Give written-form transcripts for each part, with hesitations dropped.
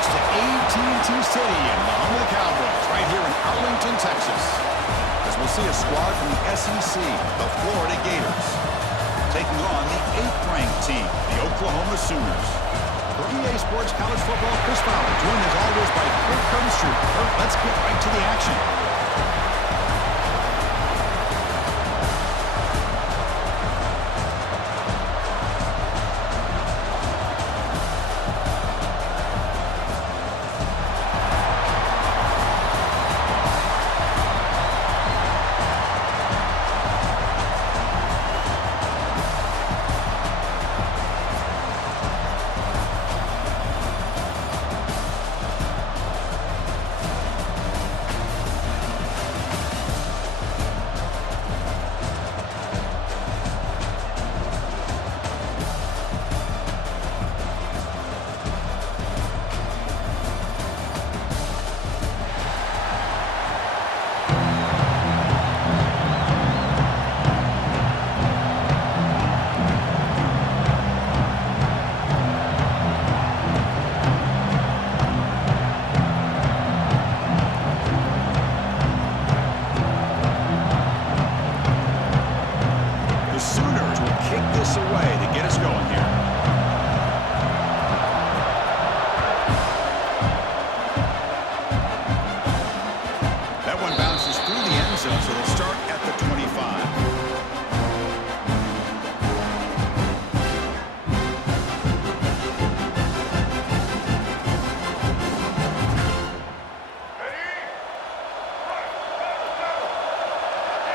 march to AT&T Stadium, the home of the Cowboys, right here in Arlington, Texas. As we'll see a squad from the SEC, the Florida Gators, taking on the 8th-ranked team, the Oklahoma Sooners. For EA Sports College Football, Chris Fowler, joined as always by Kirk Herbstreit. Kirk, let's get right to the action.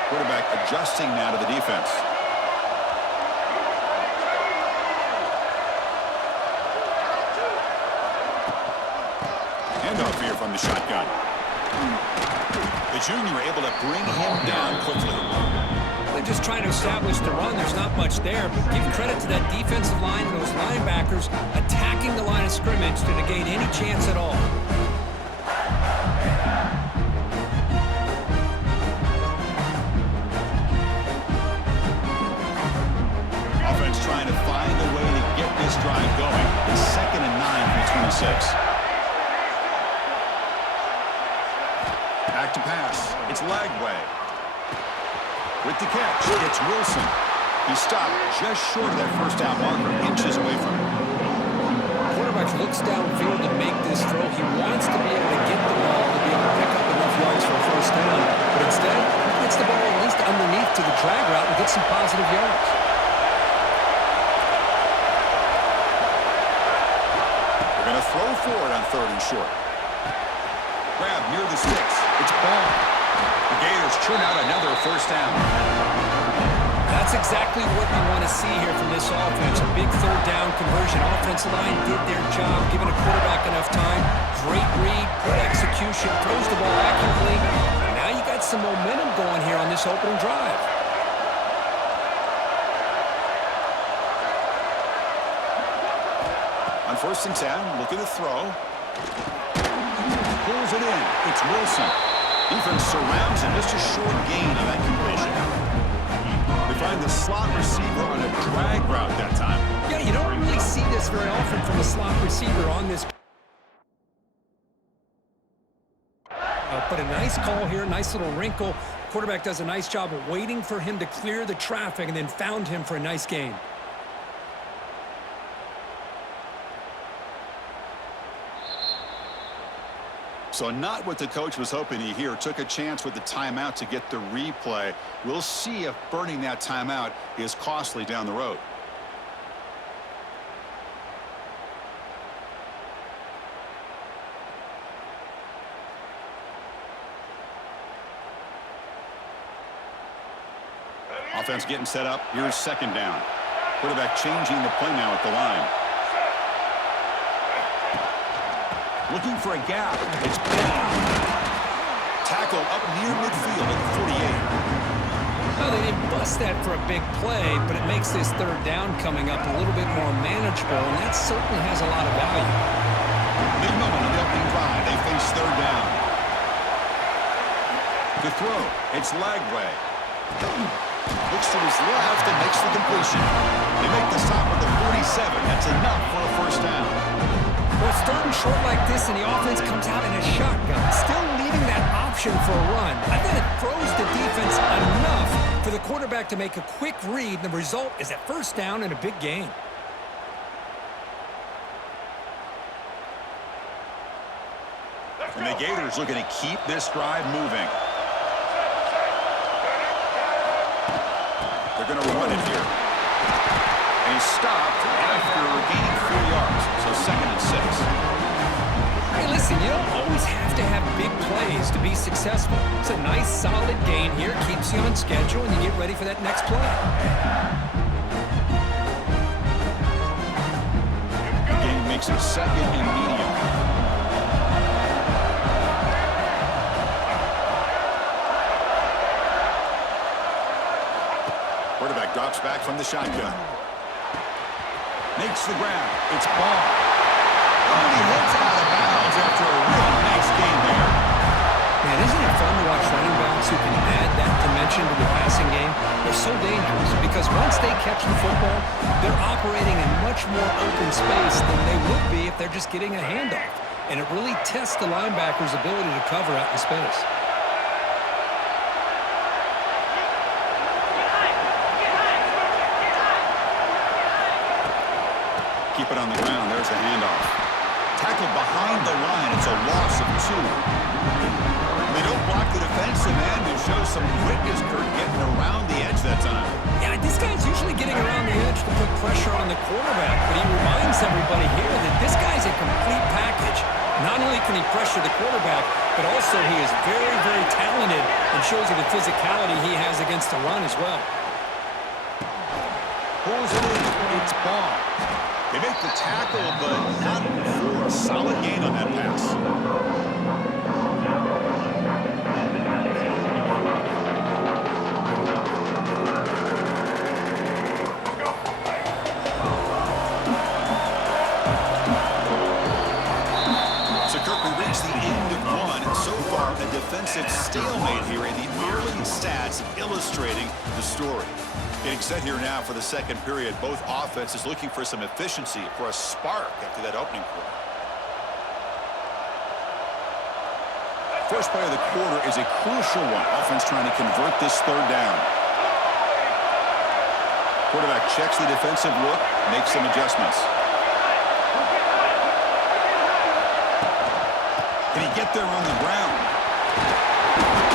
Quarterback adjusting now to the defense. Handoff here from the shotgun. The junior able to bring him down quickly. They're just trying to establish the run. There's not much there. But give credit to that defensive line and those linebackers attacking the line of scrimmage to negate any chance at all. Trying to find a way to get this drive going. It's 2nd and 9 from 26. Back to pass. It's Lagway. With the catch, it's Wilson. He stopped just short of that first down marker, inches away from it. Quarterback looks downfield to make this throw. He wants to be able to get the ball to be able to pick up enough yards for a first down. But instead, he gets the ball at least underneath to the drag route and gets some positive yards. Going to throw forward on 3rd and short. Grab near the sticks. It's ball. The Gators churn out another first down. That's exactly what we want to see here from this offense. A big 3rd down conversion. Offensive line did their job, giving a quarterback enough time. Great read, good execution, throws the ball accurately. And now you got some momentum going here on this opening drive. On 1st and 10, look at the throw. Pulls it in. It's Wilson. Defense surrounds him. Just a short gain on that completion. They find the slot receiver on a drag route that time. Yeah, you don't really see this very often from a slot receiver on this. But a nice call here, nice little wrinkle. Quarterback does a nice job of waiting for him to clear the traffic and then found him for a nice gain. So not what the coach was hoping to hear. Took a chance with the timeout to get the replay. We'll see if burning that timeout is costly down the road. Offense getting set up. Here's 2nd down. Quarterback changing the play now at the line. Looking for a gap. It's bang. Tackle up near midfield at the 48. Well, they didn't bust that for a big play, but it makes this 3rd down coming up a little bit more manageable, and that certainly has a lot of value. Big moment on the opening drive. They face 3rd down. The throw. It's Lagway. Looks to his left and makes the completion. They make the stop at the 47. That's enough for a first down. Well, 3rd and short like this and the offense comes out in a shotgun, still leaving that option for a run. I think it throws the defense enough for the quarterback to make a quick read, and the result is a first down and a big gain. And the Gators looking to keep this drive moving. They're going to run it here. And he's stopped after gaining 4 yards. So 2nd and 6. Hey, listen, you don't always have to have big plays to be successful. It's a nice, solid gain here. Keeps you on schedule, and you get ready for that next play. The game makes it 2nd and medium. Quarterback drops back from the shotgun. Makes the grab. It's ball. And he heads out of bounds after a real nice game there. Man, isn't it fun to watch running backs who can add that dimension to the passing game? They're so dangerous because once they catch the football, they're operating in much more open space than they would be if they're just getting a handoff. And it really tests the linebacker's ability to cover out in space. Keep it on the ground. There's the handoff. Tackled behind the line. It's a loss of 2. They don't block the defensive end and show some quickness, Kurt, getting around the edge that time. Yeah, this guy's usually getting around the edge to put pressure on the quarterback, but he reminds everybody here that this guy's a complete package. Not only can he pressure the quarterback, but also he is very, very talented and shows you the physicality he has against the run as well. Pulls it in. It's ball. They make the tackle, but not for a solid gain on that pass. So, Kirk, we reached the end of 1. So far, a defensive stalemate here, and the early stats illustrating the story. Getting set here now for the second period. Both offenses looking for some efficiency, for a spark after that opening quarter. First play of the quarter is a crucial one. Offense trying to convert this 3rd down. Quarterback checks the defensive look, makes some adjustments. Can he get there on the ground?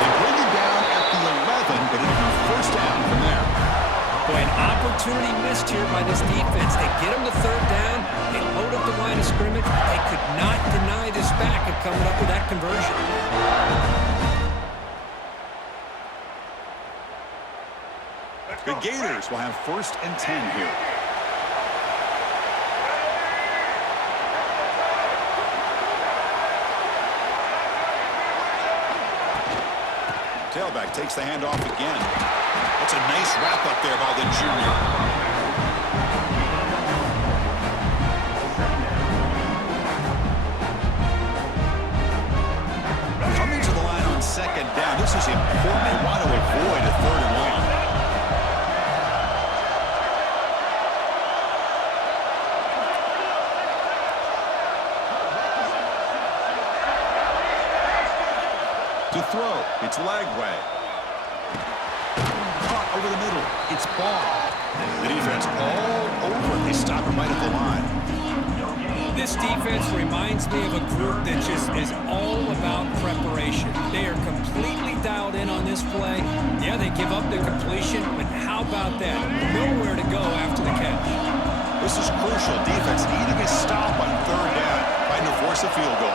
They bring him down at the 11, but it'll be first down from there. Boy, an opportunity missed here by this defense. They get him to 3rd down. They load up the line of scrimmage. They could not deny this back of coming up with that conversion. The Gators will have 1st and 10 here. Tailback takes the handoff again. That's a nice wrap up there by the junior. Coming to the line on 2nd down. This is important. They want to avoid a 3rd and long. To throw. It's Lagway. Caught over the middle. It's ball. The defense all over. They stop him right at the line. This defense reminds me of a group that just is all about preparation. They are completely dialed in on this play. Yeah, they give up the completion, but how about that? Nowhere to go after the catch. This is crucial. Defense needing a stop on 3rd down, trying to force a field goal.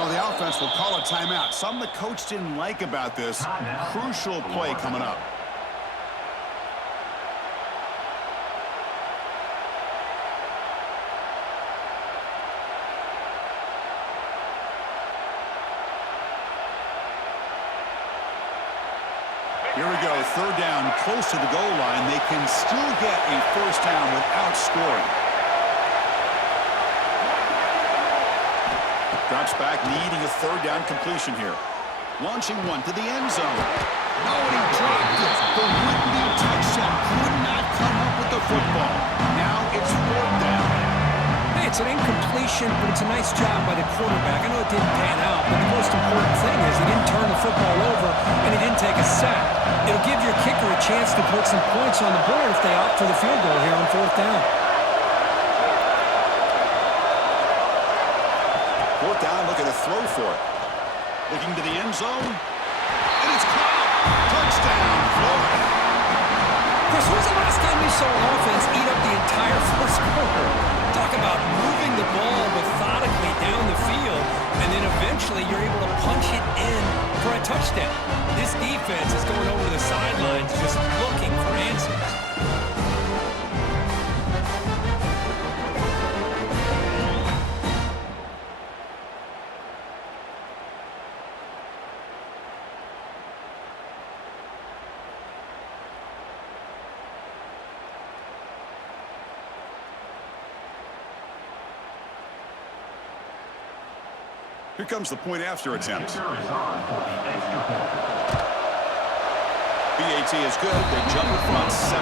The offense will call a timeout. Something the coach didn't like about this. Crucial play coming up. Here we go. 3rd down, close to the goal line. They can still get a 1st down without scoring. Drops back, needing a third down completion here. Launching one to the end zone. Oh, and he dropped it. The would-be touchdown could not come up with the football. Now it's fourth down. Hey, it's an incompletion, but it's a nice job by the quarterback. I know it didn't pan out, but the most important thing is he didn't turn the football over, and he didn't take a sack. It'll give your kicker a chance to put some points on the board if they opt for the field goal here on fourth down. Fourth down, looking to throw for it. Looking to the end zone. And it's caught. Touchdown, Florida. Chris, when's the last time you saw an offense eat up the entire first quarter? Talk about moving the ball methodically down the field, and then eventually you're able to punch it in for a touchdown. This defense is going over the sidelines just looking for answers. Here comes the point after attempt. BAT is good. They jump in front 7-0.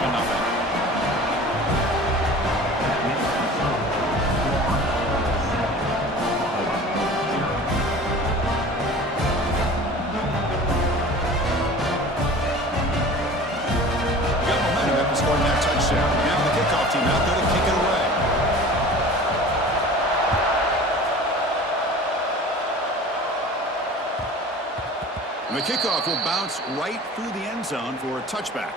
Got momentum after scoring that touchdown. Now the kickoff team out there to kick it away. And the kickoff will bounce right through the end zone for a touchback.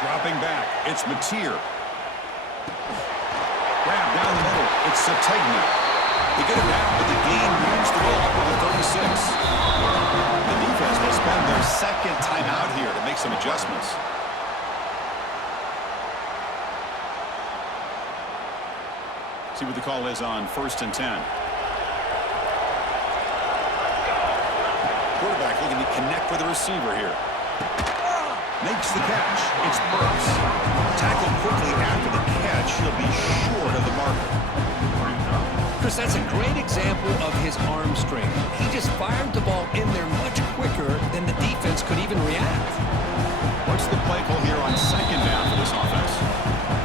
Dropping back, it's Mateer. Grab down the middle, it's Sategna. They get it down, but the game moves the ball up to the 36. The defense will spend their second timeout here to make some adjustments. See what the call is on 1st and 10. Quarterback looking to connect with the receiver here. Makes the catch. It's Burks. Tackled quickly after the catch. He'll be short of the marker. Chris, that's a great example of his arm strength. He just fired the ball in there much quicker than the defense could even react. What's the play call here on second down for this offense?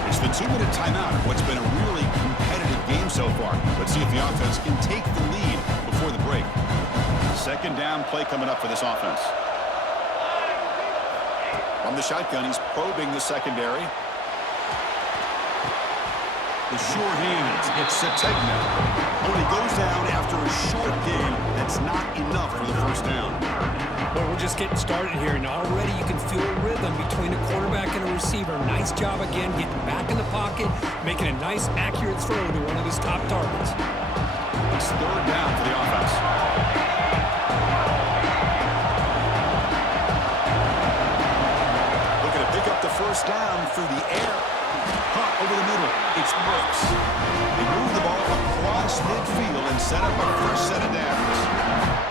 It's the 2-minute timeout of what's been a really competitive game so far. Let's see if the offense can take the lead before the break. Second down play coming up for this offense. From the shotgun, he's probing the secondary. The sure hands, it's Sategna. When he goes down after a short game, that's not enough for the first down. Well, we're just getting started here, and already you can feel a rhythm between a quarterback and a receiver. Nice job again, getting back in the pocket, making a nice, accurate throw to one of his top targets. It's third down for the offense. Looking to pick up the first down through the air. Caught over the middle. It's Brooks. They move the ball across midfield and set up a fresh set of downs.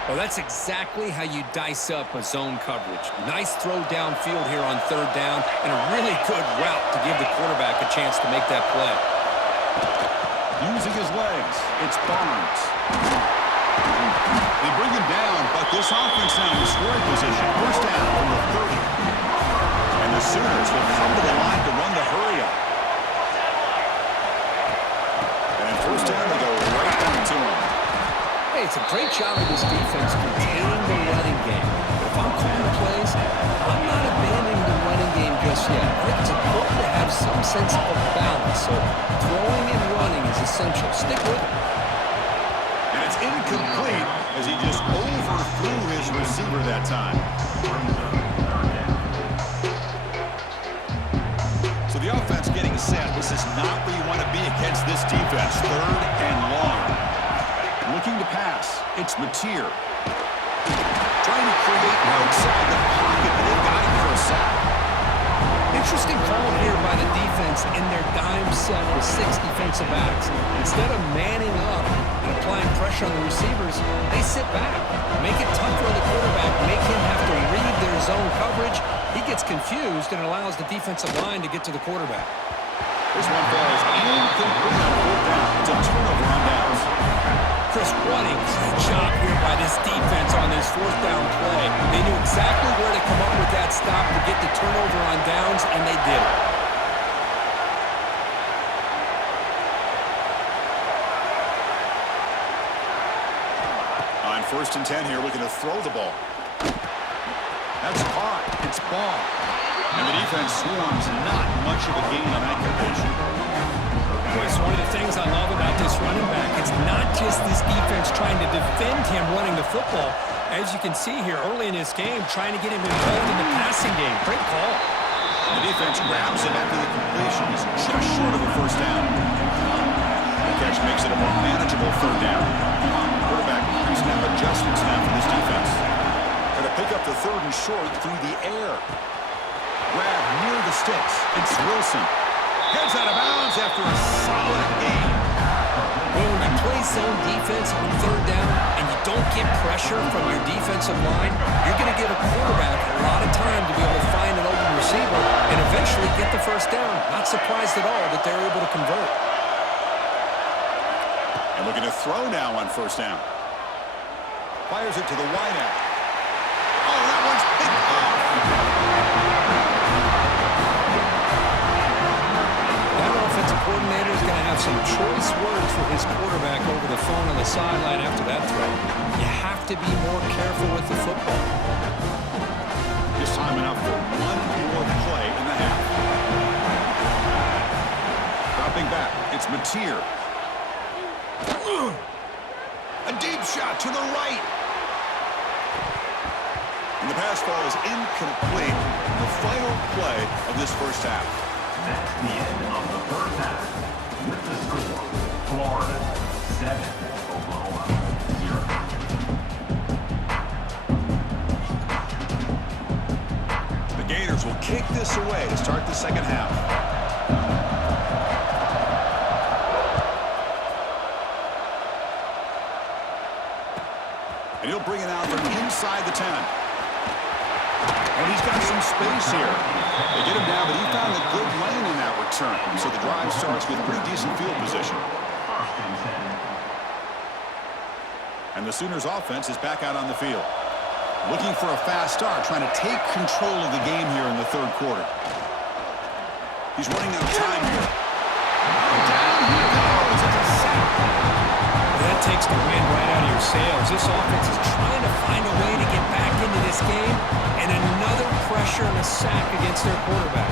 Well, that's exactly how you dice up a zone coverage. Nice throw downfield here on third down, and a really good route to give the quarterback a chance to make that play. Using his legs, it's Barnes. They bring him down, but this offense now in scoring position. First down from the 30. And the Sooners will come to the line to run the hurry-up. And first down, they go right down to him. Hey, it's a great job of this defense containing the running game. But if I'm calling plays, I'm not abandoning the running game just yet. I think it's important to have some sense of balance. So throwing and running is essential. Stick with it. And it's incomplete as he just overthrew his receiver that time. So the offense getting set. This is not where you want to be against this defense. Third and long. Looking to pass. It's Mateer. Trying to create outside the pocket, but they've got him for a sack. Interesting call here by the defense. defense in their dime set with 6 defensive backs. Instead of manning up and applying pressure on the receivers, they sit back, make it tougher on the quarterback, make him have to read their zone coverage. He gets confused and allows the defensive line to get to the quarterback. This one ball is incomplete on 4th down. It's a turnover on downs. Chris, what a great job here by this defense on this 4th down play. They knew exactly where to come up with that stop to get the turnover on downs, and they did it. On 1st and 10 here, looking to throw the ball. That's caught. It's ball. And the defense swarms, not much of a gain on that completion. It's one of the things I love about this running back. It's not just this defense trying to defend him running the football. As you can see here early in this game, trying to get him involved in the passing game. Great call. The defense grabs him after the completion. He's just short of a 1st down. The catch makes it a more manageable 3rd down. Quarterback pre-snap adjustments now for this defense. Going to pick up the 3rd and short through the air. Grab near the sticks. It's Wilson. Heads out of bounds after a solid gain. Well, when you play zone defense on 3rd down and you don't get pressure from your defensive line, you're going to give a quarterback a lot of time to be able to find an open receiver and eventually get the 1st down. Not surprised at all that they're able to convert. And looking to throw now on 1st down. Fires it to the wideout. Oh, that one's picked off. Coordinator is going to have some choice words for his quarterback over the phone on the sideline after that throw. You have to be more careful with the football. Just time enough for one more play in the half. Dropping back, it's Mateer. A deep shot to the right. And the pass ball is incomplete. The final play of this 1st half. That's the end of the 1st half. With the score, Florida 7, Oklahoma 0. The Gators will kick this away to start the 2nd half. And he'll bring it out from inside the 10. And he's got some space here. They get him down, but he found a good lane in that return. So the drive starts with pretty decent field position. And the Sooners offense is back out on the field. Looking for a fast start, trying to take control of the game here in the 3rd quarter. He's running out of time here. Down he goes. It's a sack. That takes the wind right out of your sails. This offense is trying to find a way to get back into this game, and another pressure and a sack against their quarterback.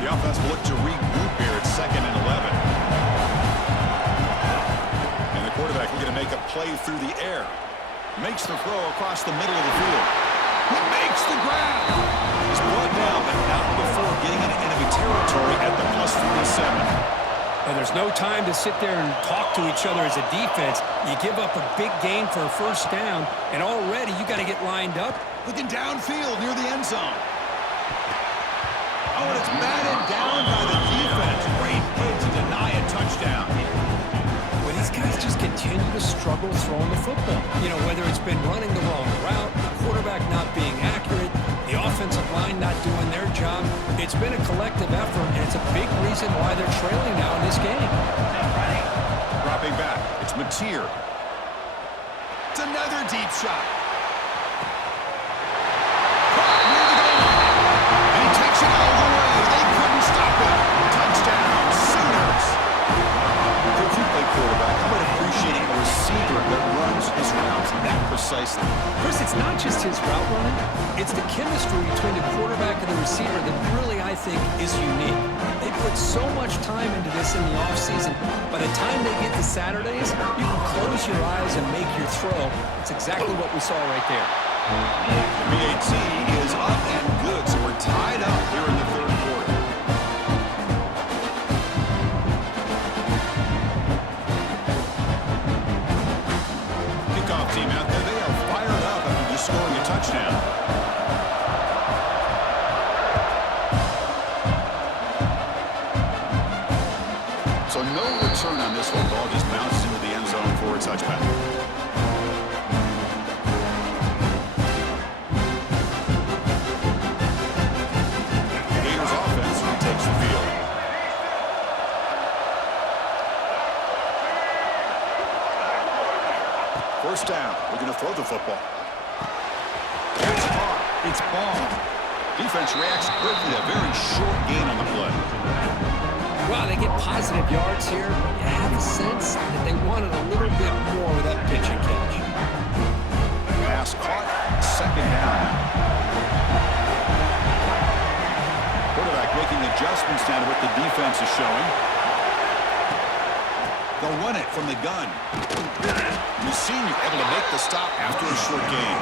The offense will look to regroup here at 2nd and 11. And the quarterback looking to make a play through the air. Makes the throw across the middle of the field. He makes the grab. He's brought down, but not before getting into enemy territory at the +47. And there's no time to sit there and talk to each other as a defense. You give up a big gain for a 1st down, and already you got to get lined up. Looking downfield near the end zone. Oh, and it's batted down by the defense. Great play to deny a touchdown. Well, these guys just continue to struggle throwing the football. You know, whether it's been running the wrong route, the quarterback not being accurate, the offensive line not doing their job. It's been a collective effort, and it's a big reason why they're trailing now in this game. Dropping back, it's Mateer. It's another deep shot. Caught near the goal line. And he takes it all the way. They couldn't stop him. Touchdown, Sooners. Coach, you play quarterback. How about appreciating a receiver that runs his routes that precisely? Chris, it's not just his route running. It's the chemistry between the quarterback and the receiver that really, I think, is unique. They put so much time into this in the offseason. By the time they get to Saturdays, you can close your eyes and make your throw. It's exactly what we saw right there. The BAT is up and good, so we're tied up here in the 3rd quarter. Kickoff team out there, they are fired up after just scoring a touchdown. So no return on this one. Ball just bounces into the end zone for a touchback. Gators offense retakes the field. First down. We're going to throw the football. It's caught. It's ball. Defense reacts quickly. A very short gain on the play. Wow, they get positive yards here, but you have a sense that they wanted a little bit more with that pitch and catch. Pass caught. Second down now. Quarterback making adjustments down to what the defense is showing. They'll run it from the gun. The senior able to make the stop after a short gain.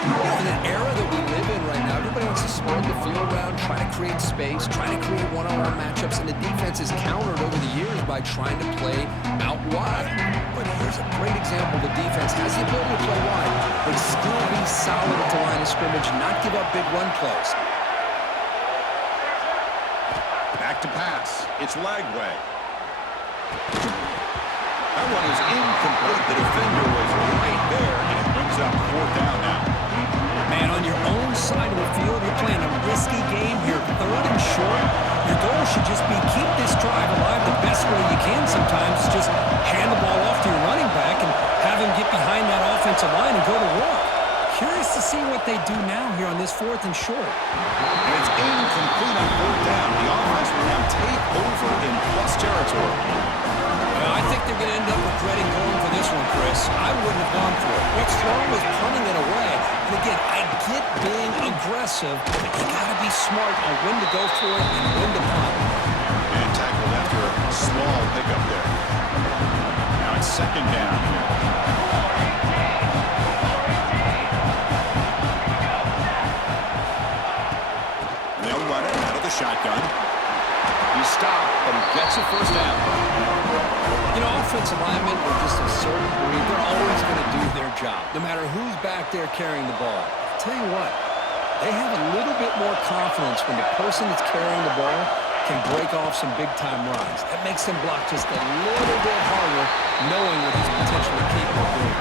In an era that we live in right now, everybody wants to spread the field around, try to create space, try to create one-on-one matchups, and the defense is countered over the years by trying to play out wide. But here's a great example. The defense has the ability to play wide, but still be solid at the line of scrimmage, not give up big run plays. Back to pass. It's Lagway. That one is incomplete. The defender was right there, and it brings up fourth down now. Man, on your own side of the field, you're playing a risky game here. Third and short. Your goal should just be keep this drive alive the best way you can sometimes. Just hand the ball off to your running back and have him get behind that offensive line and go to work. Curious to see what they do now here on this fourth and short. And it's incomplete on fourth down. The offense will now take over in plus territory. Well, I think they're going to end up regretting going for this one, Chris. I wouldn't have gone for it. What's wrong with punting it away? And again, I get being aggressive, but you got to be smart on when to go for it and when to punt. And tackled after a small pickup there. Now it's second down here. They'll run it out of the shotgun. He stopped, but he gets a first down. You know, offensive linemen are just a certain breed. They're always going to do their job, no matter who's back there carrying the ball. I'll tell you what, they have a little bit more confidence when the person that's carrying the ball can break off some big-time runs. That makes them block just a little bit harder, knowing what he's potentially capable of doing.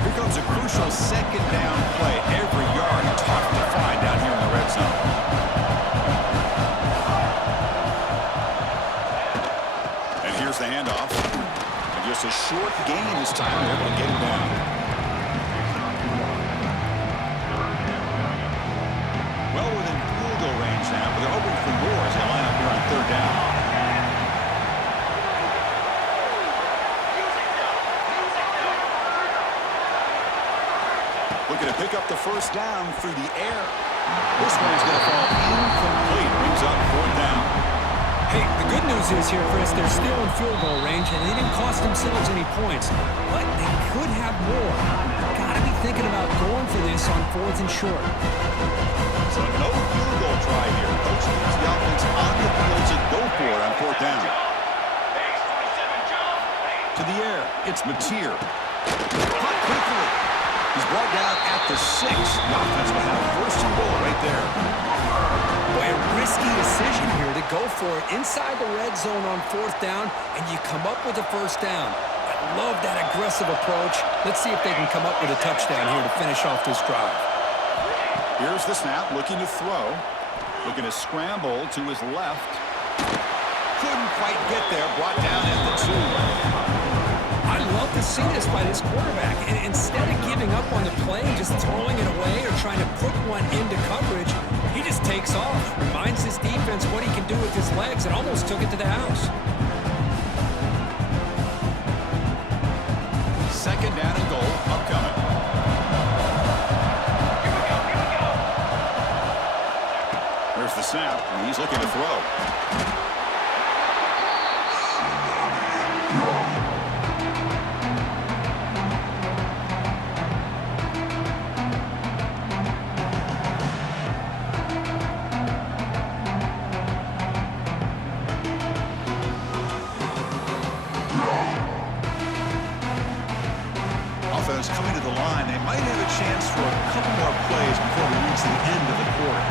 Here comes a crucial second down play. Every yard tough to find down here in the red zone. And here's the handoff. And just a short gain this time. They're able to get him down. Well within field goal range now, but they're hoping for more as they line up here on third down. Looking to pick up the first down through the air. This one's going to fall incomplete. Brings up fourth down. Hey, the good news is here, Chris, they're still in field goal range, and they didn't cost themselves any points. But they could have more. You've got to be thinking about going for this on fourth and short. So no field goal try here. Coach leaves the offense on the field to go for it on fourth down. To the air, it's Mateer. Caught quickly. He's brought down at the 6. The offense will have first and goal right there. Boy, a risky decision here to go for it inside the red zone on fourth down, and you come up with a first down. I love that aggressive approach. Let's see if they can come up with a touchdown here to finish off this drive. Here's the snap, looking to throw. Looking to scramble to his left. Couldn't quite get there, brought down at the 2. I love to see this by this quarterback. And instead of giving up on the play and just throwing it away or trying to put one into coverage, he just takes off. Reminds his defense what he can do with his legs and almost took it to the house. Second down and goal, upcoming. There's the snap, and he's looking to throw. offense coming to the line. They might have a chance for a couple more plays before we reach the end of the quarter.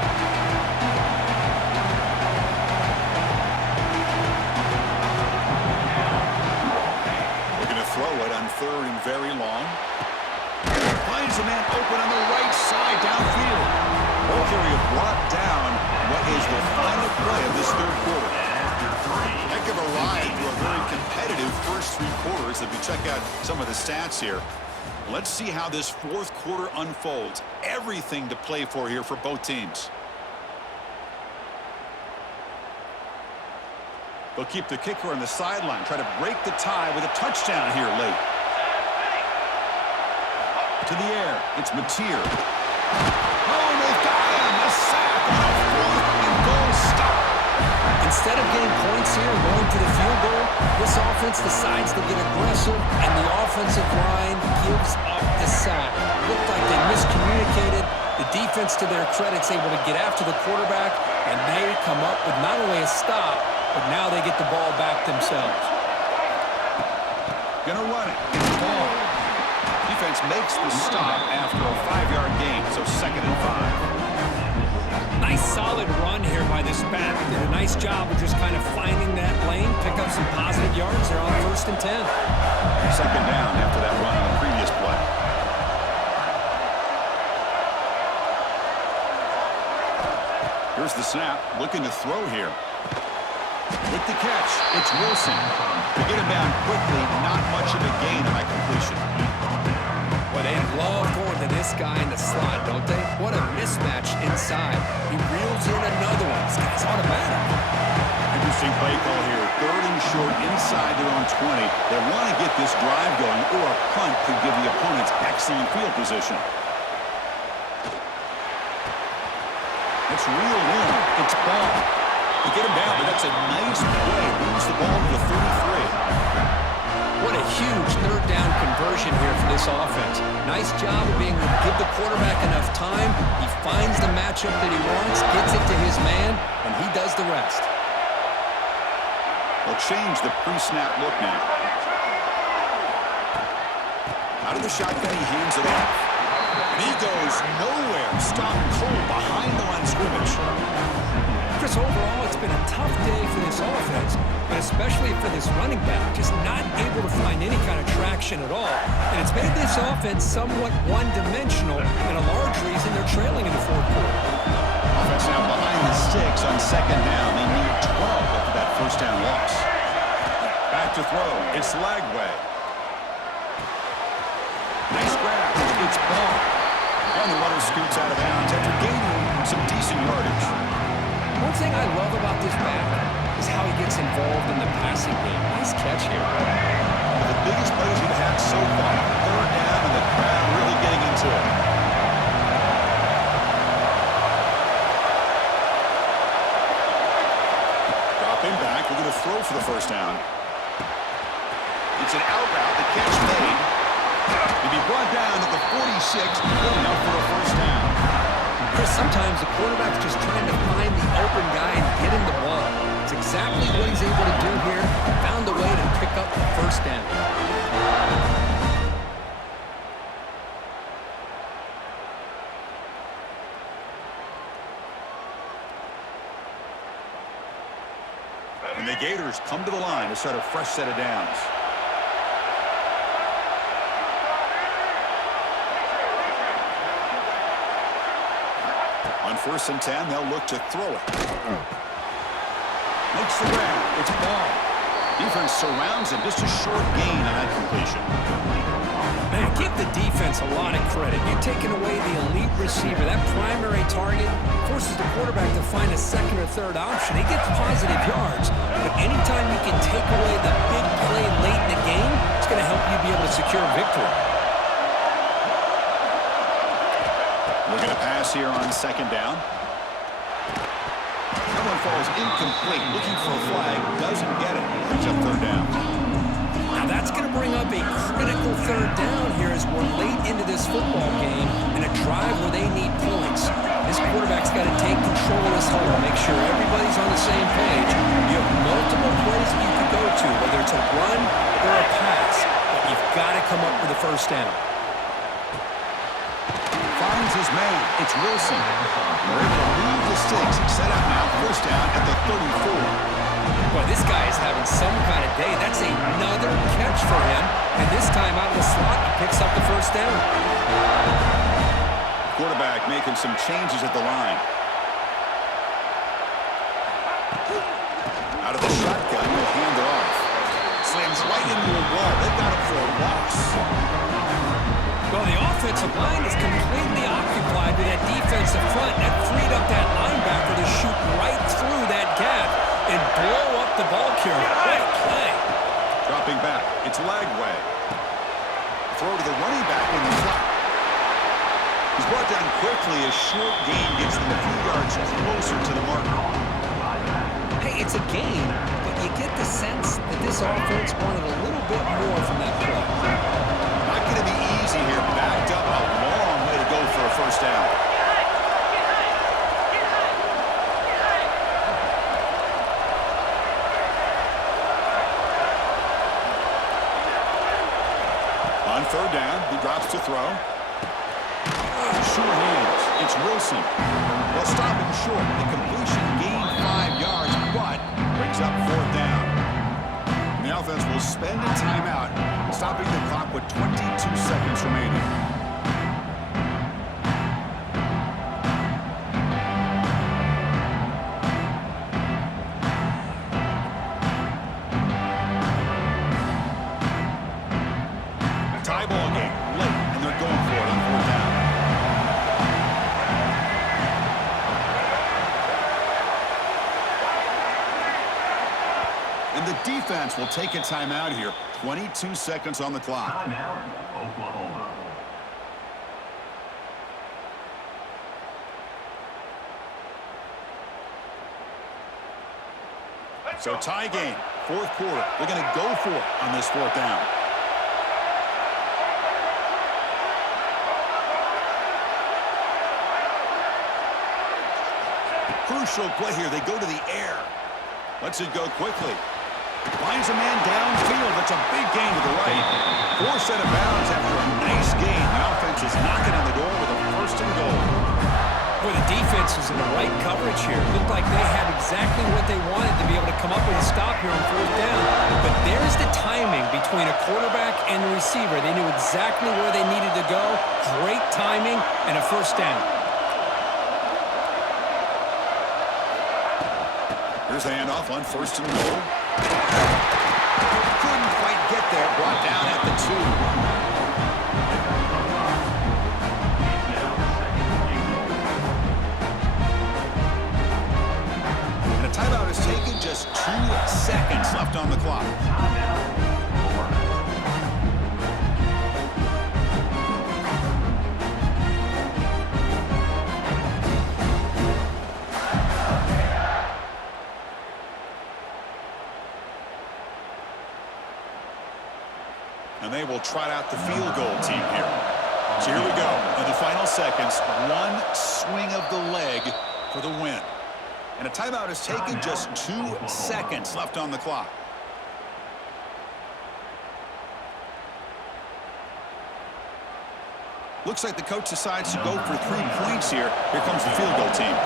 We're going to throw it on 3rd and very long. Finds a man open on the right side downfield. Bulgaria brought down what is the final play of this 3rd quarter. Heck of a ride through a very competitive first 3 quarters. If we check out some of the stats here, let's see how this 4th quarter unfolds. Everything to play for here for both teams. They'll keep the kicker on the sideline, try to break the tie with a touchdown here late. To the air, it's Mateer. Oh, they've got him! A sack on a 4th and goal stop. Instead of getting points here, going to the field goal, this offense decides to get aggressive, and the offensive line gives up the sack. Looked like they miscommunicated. The defense, to their credit, is able to get after the quarterback, and they come up with not only a stop, but now they get the ball back themselves. Gonna run it. Ball. Defense makes the stop after a 5-yard gain, so 2nd and 5. Nice solid run here by this back. Did a nice job of just kind of finding that lane, pick up some positive yards. They're on 1st and 10. 2nd down after that run on the previous play. Here's the snap, looking to throw here. With the catch, it's Wilson. To get him down quickly, not much of a gain on that completion. Well, they love going to this guy in the slot, don't they? What a mismatch inside. He reels in another one. This guy's automatic. Interesting play call here. 3rd and short inside their own 20. They want to get this drive going, or a punt could give the opponents excellent field position. It's reeled in. It's ball. To get him down, but that's a nice play. Moves the ball to the 33. What a huge 3rd down conversion here for this offense. Nice job of being able to give the quarterback enough time. He finds the matchup that he wants, gets it to his man, and he does the rest. They'll change the pre-snap look now. Out of the shotgun, he hands it off. And he goes nowhere. Stopped cold behind the line of scrimmage. Chris, overall, it's been a tough day for this offense, but especially for this running back, just not able to find any kind of traction at all. And it's made this offense somewhat one-dimensional, and a large reason they're trailing in the 4th quarter. Offense now behind the sticks on 2nd down. They need 12 after that 1st down loss. Back to throw. It's Lagway. Nice grab. It's ball. And the runner scoots out of bounds after gaining some decent yardage. One thing I love about this back is how he gets involved in the passing game. Nice catch here. One of the biggest plays we've had so far. 3rd down, and the crowd really getting into it. Dropping back. We're going to throw for the 1st down. It's an out route. The catch made. To be brought down at the 46. Good enough for a 1st down. Chris, sometimes the quarterback's just trying to find the open guy and get him the ball. It's exactly what he's able to do here. Found a way to pick up the 1st down. And the Gators come to the line to start a fresh set of downs. On 1st and 10, they'll look to throw it. Makes the grab. It's ball. Defense surrounds him. Just a short gain on that completion. Man, give the defense a lot of credit. You're taking away the elite receiver. That primary target forces the quarterback to find a 2nd or 3rd option. He gets positive yards. But anytime you can take away the big play late in the game, it's going to help you be able to secure a victory. We're going to pass here on 2nd down. That one falls incomplete. Looking for a flag. Doesn't get it. Brings up 3rd down. Now that's going to bring up a critical 3rd down here as we're late into this football game in a drive where they need points. This quarterback's got to take control of this huddle, make sure everybody's on the same page. You have multiple plays that you can go to, whether it's a run or a pass, but you've got to come up with a 1st down. change is made. It's Wilson. They're able to move the sticks. Set up now, first down at the 34. Well, this guy is having some kind of day. That's another catch for him. And this time out of the slot, he picks up the first down. Quarterback making some changes at the line. Out of the shotgun, he'll hand it off. Slams right into a wall. They've got him for a loss. Well, the offensive line is completely occupied with that defensive front. That freed up that linebacker to shoot right through that gap and blow up the ball carrier. What a play. Dropping back. It's Lagway. Throw to the running back in the flat. He's brought down quickly. A short gain gets them a few yards closer to the marker. Hey, it's a game, but you get the sense that this offense wanted a little bit more from that play. Not going to be easy here. Backed up a long way to go for a first down. On third down, he drops to throw. Sure hands. It's Wilson. They'll stop him short. The completion gained 5 yards, but brings up fourth down. And the offense will spend a timeout, stopping the clock with 22 seconds remaining. Tie ball game late, and they're going for it on fourth down. And the defense will take a timeout here. 22 seconds on the clock. Timeout, Oklahoma. So tie game, fourth quarter. They're going to go for it on this fourth down. Crucial play here. They go to the air. Lets it go quickly. Finds a man downfield. That's a big gain to the right. Forced out of bounds after a nice gain. The offense is knocking on the door with a first and goal. Boy, the defense was in the right coverage here. Looked like they had exactly what they wanted to be able to come up with a stop here on fourth down. But there's the timing between a quarterback and the receiver. They knew exactly where they needed to go. Great timing and a first down. Here's the handoff on first and goal. Couldn't quite get there. Brought down at the 2. And a timeout is taken. Just 2 seconds left on the clock. And they will trot out the field goal team here. So here we go. In the final seconds, one swing of the leg for the win. And a timeout is taken. Just 2 seconds left on the clock. Looks like the coach decides to go for 3 points here. Here comes the field goal team.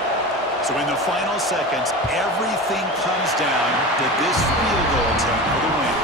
So in the final seconds, everything comes down to this field goal attempt for the win.